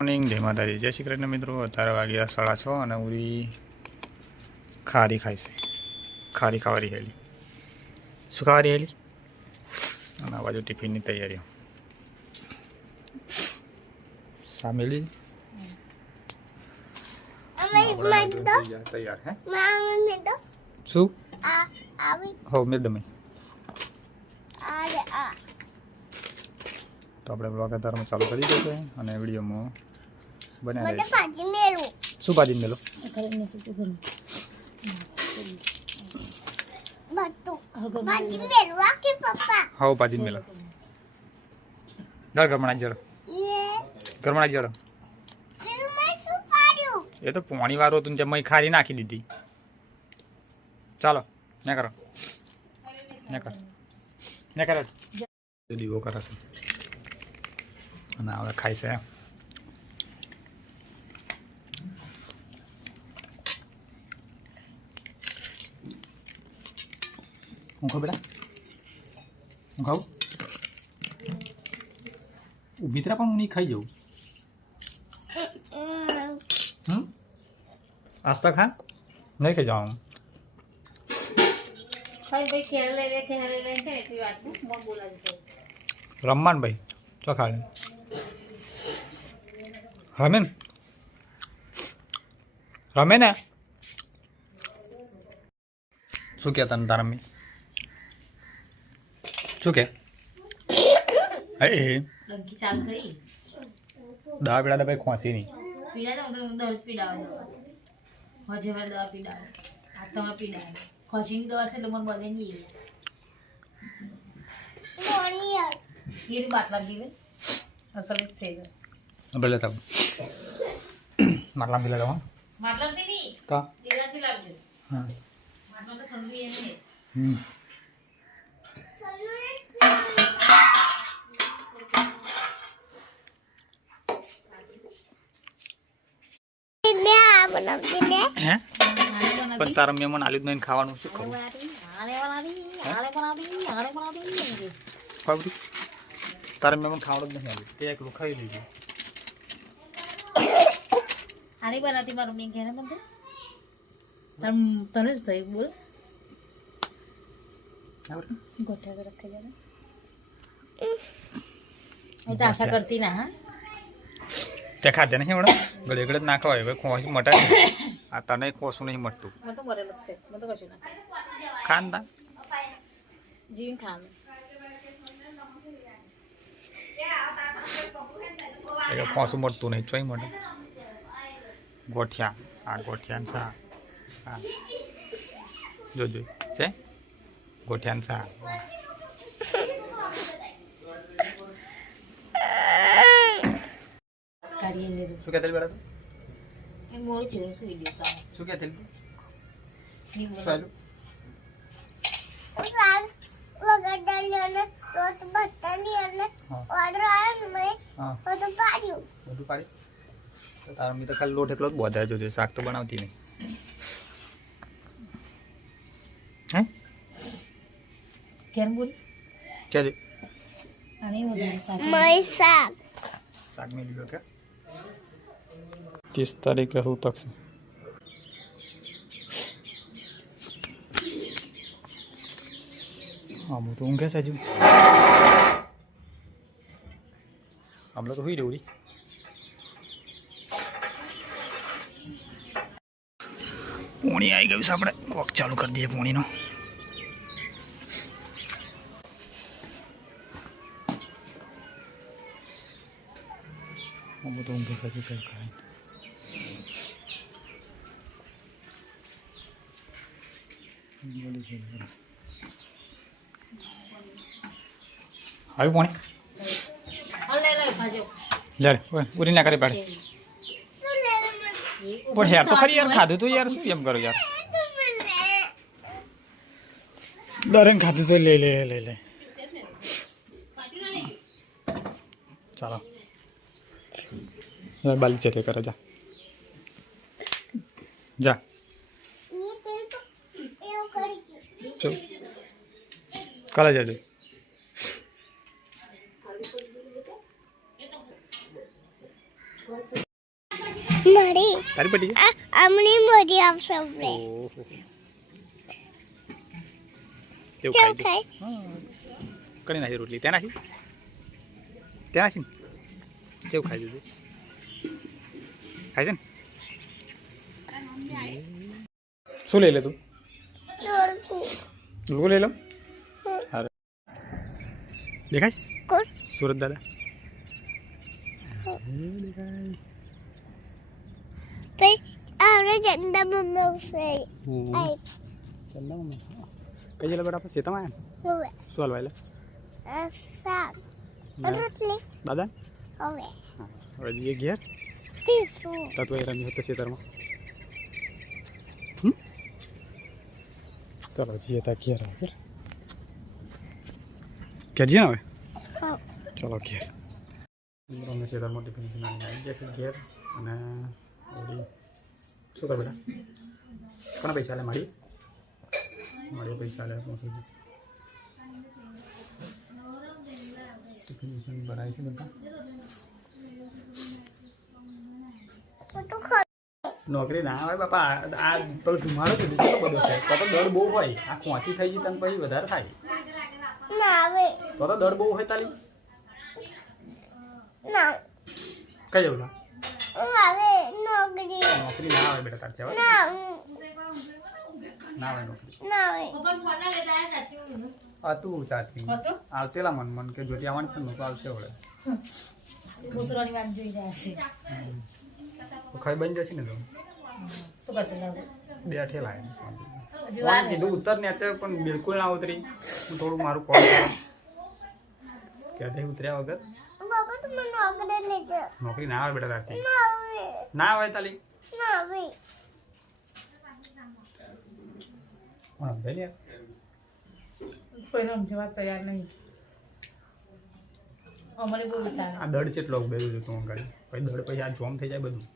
Morning, જય માતાજી, જય શ્રી કૃષ્ણ મિત્રો। અત્યારે વાગ્યા 6:30 અને ઉરી ખારી ખાય છે। ખારી ખાવાની હેલી શું ખાવાની હેલી અને આ બાજુ ટિફિનની તૈયારીઓ સામેલી તૈયાર હે શું હો મેદમ તો આપણે બ્લોગ અત્યારમાં ચાલુ કરી દઈએ અને વિડીયોમાં બનાવી શું ભાજી મેલો હા ભાજી મેલો દર ગરમણા જડો ગરમણા જડો એ તો પાણી વાળું હતું જમા ખારી નાખી દીધી ચાલો ને કરો ને કરો દીવો કરે છે અને હવે ખાય છે હું ખાઉં બેટા હું ખાઉં મિત્રા પણ હું નહીં ખાઈ જાઉં आज तक है नहीं खाई जाऊँ रमान भाई चो खा ले रमेन रमेन है शू क्या तन तारा में शू क्या दवा पीड़ा भाई खोसी नहीं हजे में दवा पीड़ा हाथ में पीड़ा खोसी की दवा से तो मन बने नहीं ये बाटला दी है असल से बोले तब माटला भी लगा माटला दी नहीं का तेरा से लग हां माटला तो ठंडी है नहीं हैं पण तारा मेमन आलू नहीं खाવાનું શું કરું ફાવડી તારા મેમન ખાવાનું જ નહીં આલુ તે એકલું ખાઈ લીધું આની બનાતી મારું મેં ઘરે બંધ તને જ થઈ બોલ ગોઠા રખે જરા એ તો આશા કરતી ના હા તે ખાતે નહીં હમણાં ગળે ગળે ના ખવાય હવે ખોસી મટાય આ તને ખોસું નહીં મટતું મને તો બરે લગશે મને તો કશું ના ખાન તા જીન ખાન એ ખોસું મટતું નહીં ચોઈ મટે ગોઠિયા આ ગોઠિયાન સા હા જોજો છે ગોઠિયાન સા શું કહેતા બેટા એ મોડી છે શું દેતા શું કહેતા ની બોલાલું ઉસાર વગડાલીને તો બત્તાલીને ઓર્ડર આવ્યો ને બધું પાડ્યું તો તાર મી તો ખાલી લોટ એકલો જ બોધાય જોજે શાક તો બનાવતી નહીં હે કેમ બોલ કે દે આને વધારે શાક મય શાક में लियो क्या 30 तारीख हो तक से हाँ वो तो उनके साथ हम लोग तो हुई रही पोणी आई गई આપણે કોક ચાલુ કરી દઈએ પોણીનો हम तो उनके साथ ही कर खाएं आई पानी ले पूरी ना करे पड़े पर यार तो खरी यार खादू तो यार શું એમ કરો यार દરેન ખાધું તો ले ले चलो बाली चले करो जा जा कल जा दे મરી તારી પટી આમની મરી આવશે આપણે તેવું ખાઈ કણી નાખી રોટલી ત્યાં નાખી કેવું ખાઈ દીધું ખાય છે ને શું લઈ લે તું લોકો લઈ લો અરે દેખાય કોણ સુરત દાદા ભાઈ આપણે ચંદા મમ્મી આવશે ચંદા મમ્મી કઈ જેલા બેટા આપણે શેતામાં હવે શું હલવાય શાક રોટલી દાદા હવે હવે જઈએ ઘેર તીસું તત્વ રમી હતો ખેતરમાં ચલો જઈએ ત્યાં ઘેર આવે ઘેર જઈએ ને હવે ચલો ઘેર અમે ખેતરમાં ટિફિન નાની આવી ગયા છે ઘેર અને શું કર બેટા કોના પૈસા લે મારી પૈસા લે પહોંચી ટિફિન ભરાય છે બધા નોકરી ના હોય બાપા આ પેલો ધુમાડો કીધું કેટલો બધો છે તો દર બહુ હોય આ કોંચી થઈ ગઈ તને પછી વધારે થાય ના આવે તો દર બહુ હોય તાલી ના કઈ જવું આવે નોકરી નોકરી ના આવે બેટા તારથી આવે ના આવે નોકરી ના આવે આ તું ચાચી આવતેલા મન કે જોટી આવવાની છે નોકરી આવશે વળે તો ખાઈ બની જશે ને તો બેઠેલા કીધું ઉતર ને પણ બિલકુલ ના ઉતરી હું થોડું મારું કોલ ક્યાંથી ઉતર્યા વગર બાબા તું મને નોકરી લેજે નોકરી ના આવે બેટા તારથી ના આવે ના આવે તાલી ના આવે કોઈને સમજવા તૈયાર નહીં આ દડ ચેટલો બેરું છે તું અંગાડી પછી દડ પછી આ જોમ થઈ જાય બધું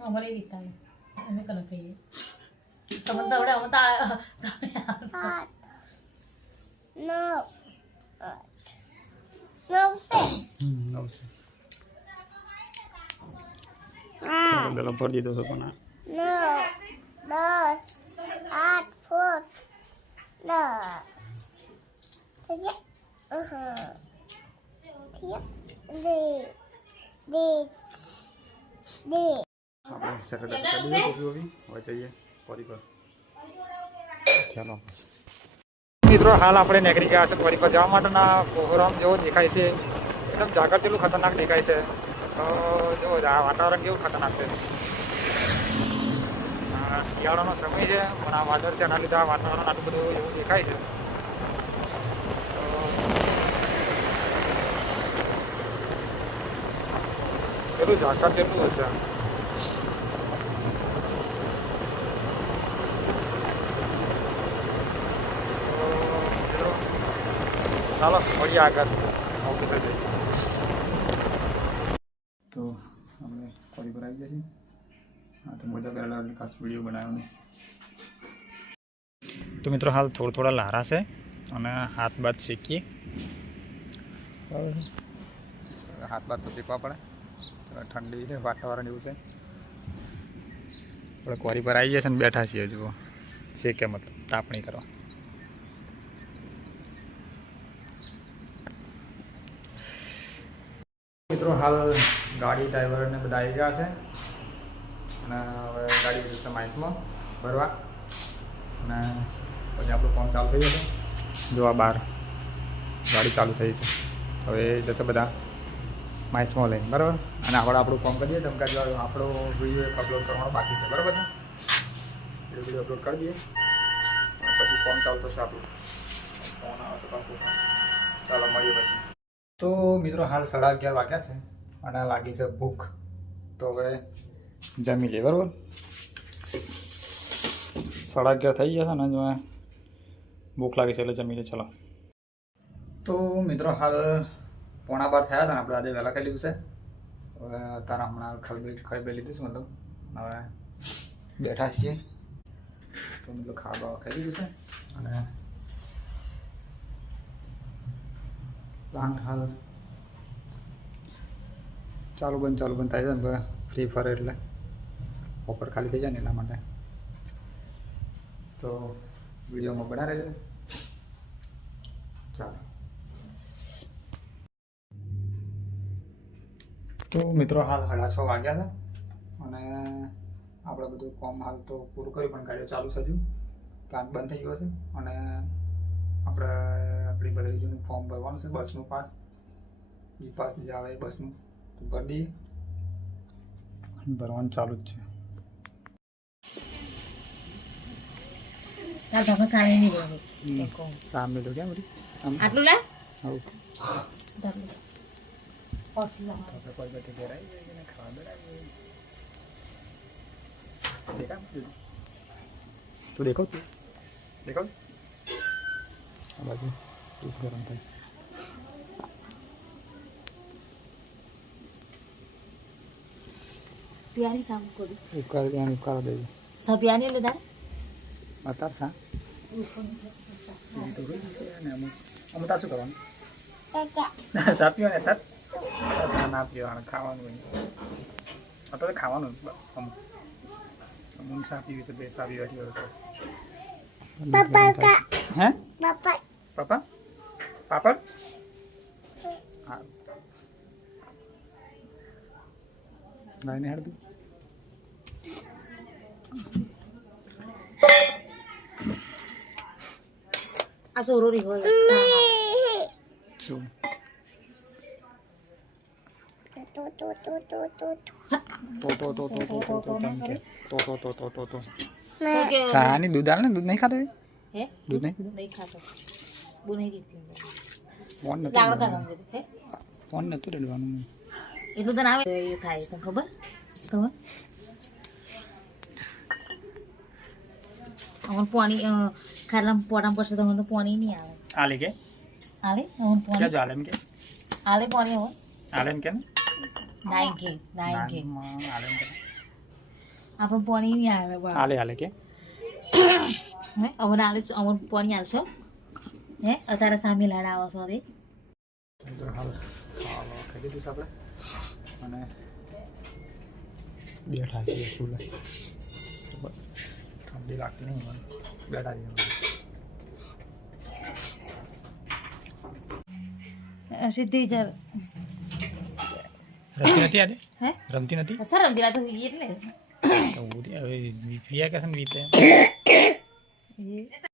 અમારે વિતાય અમે કને કહીએ તમે દવડે અમે તા નવસે ફરી દીધો હતો પણ 9 આપણે સેટરડે કરી દઈએ ટોપી હવે જઈએ ફરી પર ચાલો મિત્રો હાલ આપણે નીકળી ગયા છે ફરી પર જવા માટેના કોહરામ જેવો દેખાય છે એકદમ જાગર જેટલું ખતરનાક દેખાય છે તો જો આ વાતાવરણ કેવું ખતરનાક છે શિયાળાનો સમય છે પણ આ વાદળ છે એના લીધે આ વાતાવરણ આટલું બધું એવું દેખાય છે પેલું ઝાકર જેટલું હશે ચાલો મળીએ આગળ ઓફિસે જઈએ તો અમે ફરી પર આવી ગયા છીએ હા તો મજા પહેલાં ખાસ વિડીયો બનાવ્યો તો મિત્રો હાલ થોડા લારા છે અને હાથ બાદ શીખીએ હાથ બાદ તો શીખવા પડે ઠંડી છે વાતાવરણ એવું છે આપણે ક્વારી પર આવી ગયા છે ને બેઠા છીએ જુઓ શીખે મતલબ તાપણી કરવા મિત્રો હાલ ગાડી ડ્રાઈવરને બધા આવી ગયા છે અને હવે ગાડી જશે માઇન્સમાં ભરવા અને પછી આપણું કામ ચાલુ થઈ જશે જો આ બહાર ગાડી ચાલુ થઈ છે હવે જશે બધા માઇન્સમાં લઈને બરાબર અને આપણે આપણું કામ કરીએ જેમ કે આપણો વિડીયો એક અપલોડ કરવાનો બાકી છે બરાબર ને એ વિડીયો અપલોડ કરી દઈએ પછી કામ ચાલુ થશે આપણું ફોન આવશે પાકું ચાલો મળીએ પછી તો મિત્રો હાલ 11:30 વાગ્યા છે અને લાગી છે ભૂખ તો હવે જમી લઈએ બરાબર 11:30 થઈ ગયા છે ને જો ભૂખ લાગી છે એટલે જમી લે ચલો તો મિત્રો હાલ 11:15 થયા છે ને આપણે આજે વહેલા ખાઈ લીધું છે હવે તારા હમણાં ખાઈ બે લીધું છે મતલબ હવે બેઠા છીએ તો મતલબ ખાવા ખાઈ લીધું છે અને પ્લાન્ટ હાલ ચાલુ બંધ થાય છે ને ફ્રી ફાયર એટલે ઓફર ખાલી થઈ જાય ને એટલા માટે તો વિડીયોમાં બના રહેજો ચાલો તો મિત્રો હાલ 6:30 વાગ્યા છે અને આપણે બધું કામ હાલ તો પૂરું કર્યું પણ ગાડીઓ ચાલુ છે હજુ પ્લાન્ટ બંધ થઈ ગયો છે અને આપણે આપણી બધાનું ફોર્મ ભરવાનું છે બસનું પાસ ઈ પાસ જે આવે એ બસનું તો ભરી દઈએ ભરવાનું ચાલુ જ છે સામે તો ક્યાં બધી આટલું લે આવું तो देखो आ बाजू दूध गरम था पियानी शाम को उकार दे सब पियानी ले दार अतार सा तो ने हम ता શું કરવાનું ચા પીઓ ને તાર ચા ના પીવાનું ખાવાનું આ તો ખાવાનું અમુક ચા પીવી તો બે ચા પીવાથી હોય Papa, હે Papa, પાપા પાપડ હા નાઈને હડબી આ સોરો રી હોય શું સાની दूध डालना दूध नहीं खाते હે दूध नहीं નહીં ખાતો બુ નહીં રીતી फोन न લાગડો કાઢો હે फोन न तो डलवानो એટલું તને આવે એ થાય તને ખબર અમન પાણી ખાલા પોટામ પડશે તો મને તો પાણી નહીં આવે आले के આલે અમન क्या પાણી जो आलम के આલે પાણી હવે आलम के નાઈ કે आलम के આપણ પાણી નહીં આવે બા आले आले के હે અમન આલે અમન પાણી આલશો હે અત્યારે સામે લાડ આવો છો રે તો હાલ હાલો ખાઈ દીધું છે આપણે અને બેઠા છીએ સ્કૂલે ઠંડી લાગતી નહીં મને બેઠા છીએ સિદ્ધિ વિચાર રમતી નથી આજે હે રમતી નથી સર રંગીલા તો એટલે તો હવે વીયા કે છે ને વીતે